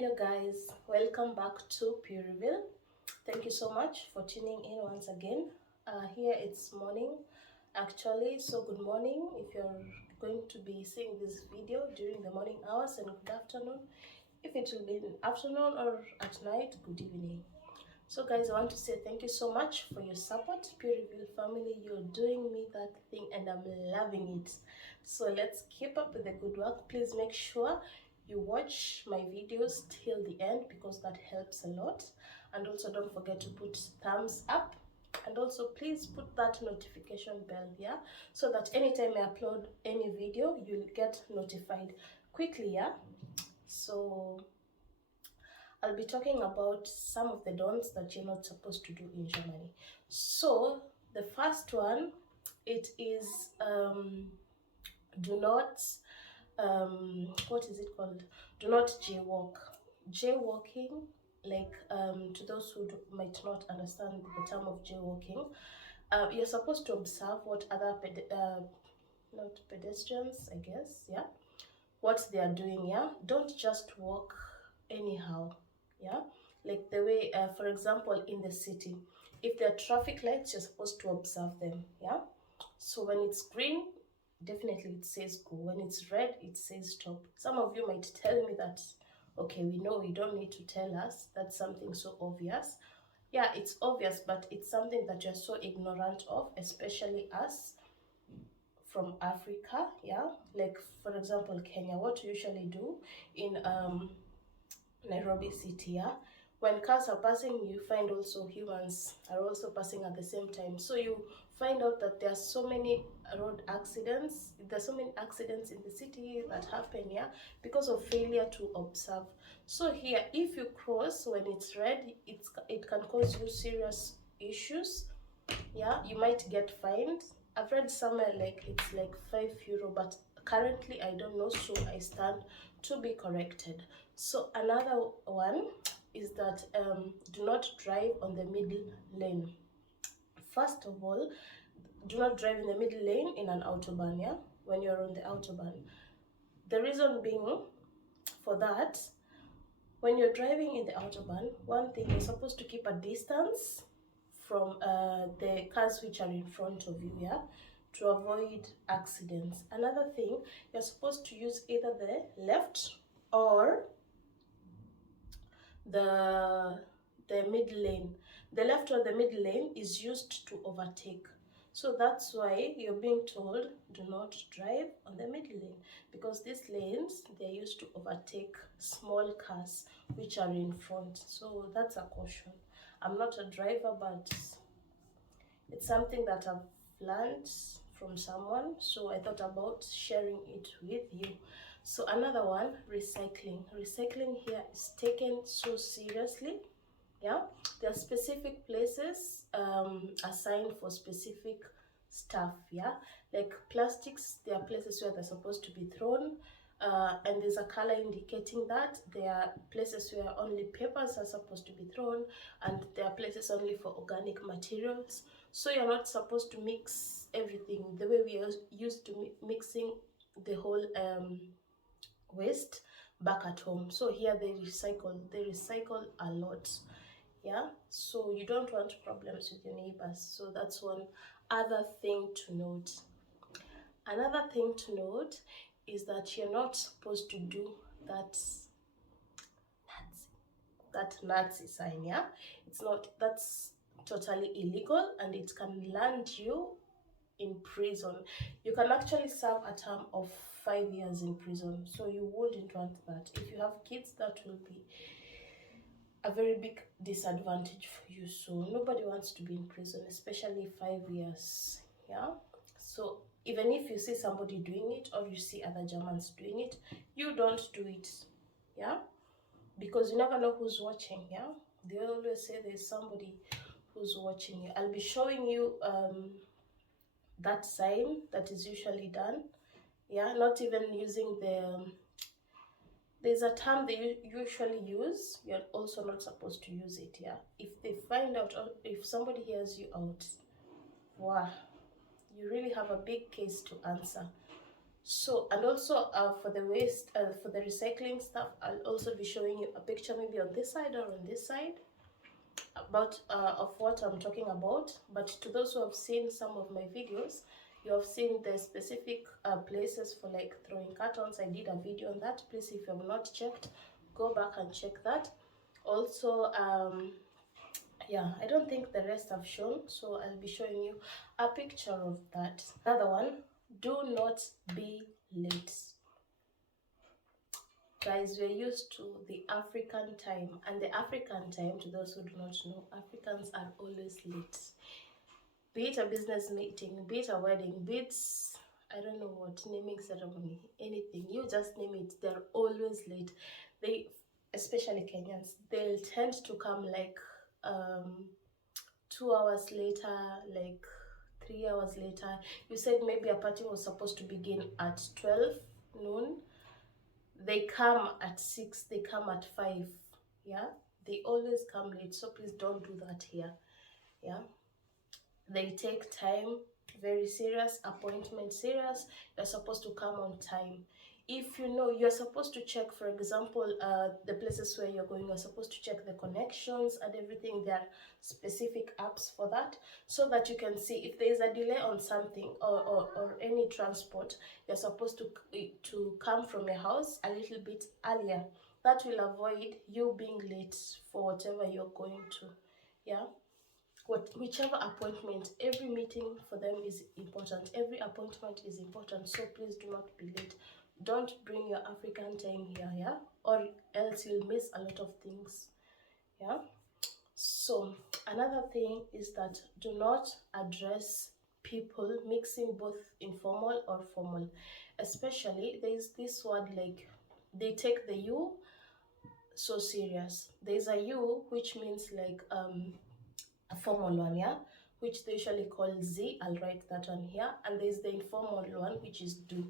Hello guys, welcome back to Pure Reveal. Thank you so much for tuning in once again. Here it's morning actually, so good morning if you're going to be seeing this video during the morning hours, and good afternoon if it will be in the afternoon, or at night, good evening. So guys, I want to say thank you so much for your support. Pure Reveal family, you're doing me that thing and I'm loving it. So let's keep up with the good work. Please make sure you watch my videos till the end because that helps a lot. And also don't forget to put thumbs up, and also please put that notification bell here so that anytime I upload any video you'll get notified quickly. So I'll be talking about some of the don'ts that you're not supposed to do in Germany. So the first one, it is do not what is it called? Do not jaywalk. Jaywalking, like to those who might not understand the term of jaywalking, you're supposed to observe what other not pedestrians, I guess, what they are doing. Don't just walk anyhow. Like the way, for example, in the city, if there are traffic lights, you're supposed to observe them. So when it's green, definitely it says go. When it's red, it says stop. Some of you might tell me that, okay, we know, you don't need to tell us, that's something so obvious. Yeah, it's obvious, but it's something that you're so ignorant of, especially us from Africa. Like for example, Kenya, what you usually do in Nairobi city, when cars are passing, you find also humans are also passing at the same time. So you find out that there are so many road accidents. There's so many accidents in the city that happen, because of failure to observe. So here, if you cross when it's red, it can cause you serious issues. You might get fined. I've read somewhere like it's like €5, but currently I don't know, so I stand to be corrected. So another one is that do not drive on the middle lane. First of all, do not drive in the middle lane in an autobahn, when you're on the autobahn. The reason being for that, when you're driving in the autobahn, one thing, you're supposed to keep a distance from the cars which are in front of you, to avoid accidents. Another thing, you're supposed to use either the left or the middle lane. The left or the middle lane is used to overtake. So that's why you're being told do not drive on the middle lane, because these lanes, they're used to overtake small cars which are in front. So that's a caution. I'm not a driver, but it's something that I've learned from someone, so I thought about sharing it with you. So another one, recycling. Recycling here is taken so seriously. There are specific places assigned for specific stuff. Like plastics, there are places where they're supposed to be thrown, and there's a color indicating that. There are places where only papers are supposed to be thrown, and there are places only for organic materials. So you're not supposed to mix everything the way we are used to mixing the whole waste back at home. So here they recycle a lot. So you don't want problems with your neighbors. So that's one other thing to note. Another thing to note is that you're not supposed to do that Nazi sign. It's not, that's totally illegal, and it can land you in prison. You can actually serve a term of 5 years in prison, so you wouldn't want that. If you have kids, that will be a very big disadvantage for you. So nobody wants to be in prison, especially 5 years. So even if you see somebody doing it, or you see other Germans doing it, you don't do it. Because you never know who's watching. They always say there's somebody who's watching you. I'll be showing you that sign that is usually done. Not even using the there's a term they usually use. You're also not supposed to use it. If they find out, or if somebody hears you out, wow, you really have a big case to answer. So, and also for the waste, for the recycling stuff, I'll also be showing you a picture maybe on this side or on this side about of what I'm talking about. But to those who have seen some of my videos, you have seen the specific places for like throwing cartons. I did a video on that. Please, if you have not checked, go back and check that. Also, yeah, I don't think the rest have shown, so I'll be showing you a picture of that. Another one, do not be late. Guys, we're used to the African time, and the African time, to those who do not know, Africans are always late. Be it a business meeting, be it a wedding, be it, I don't know what, naming ceremony, anything, you just name it, they're always late. They, especially Kenyans, they'll tend to come like 2 hours later, like 3 hours later. You said maybe a party was supposed to begin at 12 noon. They come at 6, they come at 5. Yeah, they always come late, so please don't do that here. Yeah, they take time very serious, appointment serious. You're supposed to come on time. If you know, you're supposed to check, for example, the places where you're going, you're supposed to check the connections and everything. There are specific apps for that, so that you can see if there is a delay on something, or any transport. You're supposed to come from your house a little bit earlier. That will avoid you being late for whatever you're going to. Yeah, whichever appointment, every meeting for them is important, every appointment is important, so please do not be late. Don't bring your African time here, yeah, or else you'll miss a lot of things. Yeah, so another thing is that do not address people mixing both informal or formal. Especially there's this word like, they take the you so serious. There's a you which means like a formal one, yeah, which they usually call Z. I'll write that one here. And there's the informal one, which is do.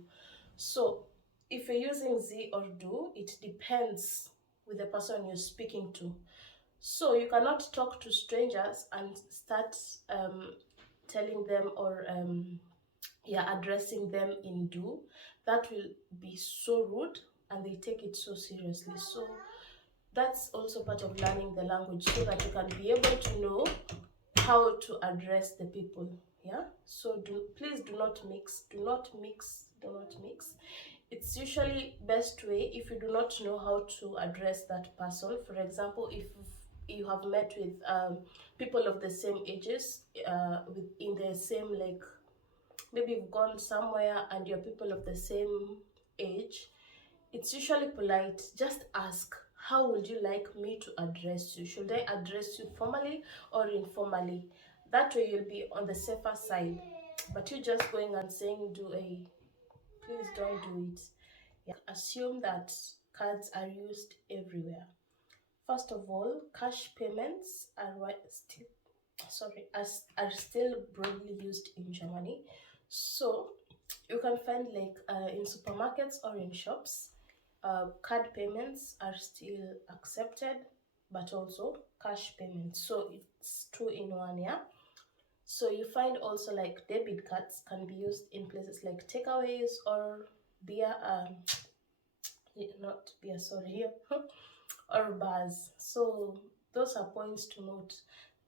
So if you're using Z or do, it depends with the person you're speaking to. So you cannot talk to strangers and start telling them, or yeah, addressing them in do. That will be so rude, and they take it so seriously. So that's also part of learning the language, so that you can be able to know how to address the people. Yeah, so please do not mix, do not mix, do not mix. It's usually best way if you do not know how to address that person. For example, if you have met with people of the same ages, in the same, like maybe you've gone somewhere and you're people of the same age, it's usually polite. Just ask, how would you like me to address you? Should I address you formally or informally? That way you'll be on the safer side. But you just going and saying do a, please don't do it. Yeah. Assume that cards are used everywhere. First of all, cash payments are still, sorry, are still broadly used in Germany. So you can find like in supermarkets or in shops, card payments are still accepted, but also cash payments. So it's two in one, yeah. So you find also like debit cards can be used in places like takeaways or beer, not beer, sorry, or bars. So those are points to note.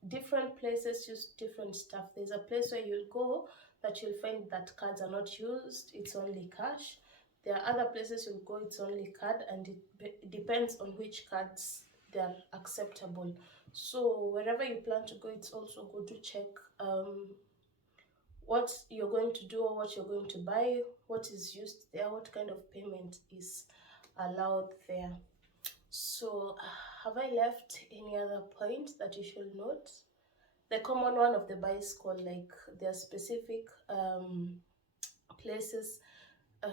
Different places use different stuff. There's a place where you'll go that you'll find that cards are not used, it's only cash. There are other places you'll go, it's only card, and it depends on which cards they are acceptable. So wherever you plan to go, it's also good to check what you're going to do or what you're going to buy, what is used there, what kind of payment is allowed there. So have I left any other point that you should note? The common one of the bicycle, like there are specific places,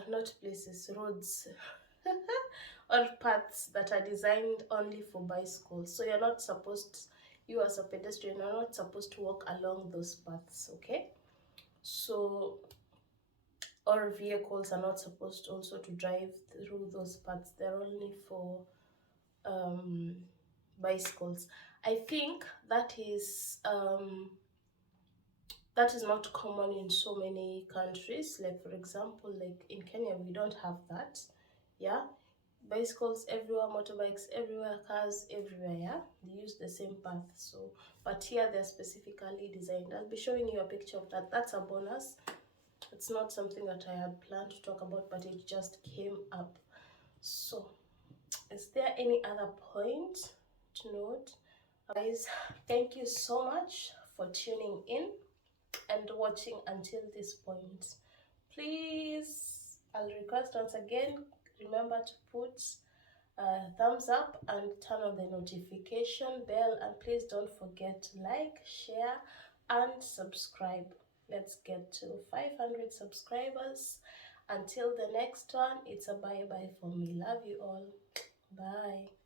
not places, roads or paths that are designed only for bicycles. So you're not supposed, you as a pedestrian are not supposed to walk along those paths, okay? So all vehicles are not supposed also to drive through those paths. They're only for bicycles. I think that is That is not common in so many countries. Like for example, like in Kenya, we don't have that. Yeah, bicycles everywhere, motorbikes everywhere, cars everywhere. Yeah, they use the same path. So, but here they're specifically designed. I'll be showing you a picture of that. That's a bonus. It's not something that I had planned to talk about, but it just came up. So, is there any other point to note? Guys, thank you so much for tuning in and watching until this point. Please, I'll request once again, remember to put a thumbs up and turn on the notification bell, and please don't forget to like, share and subscribe. Let's get to 500 subscribers. Until the next one, it's a bye bye for me. Love you all. Bye.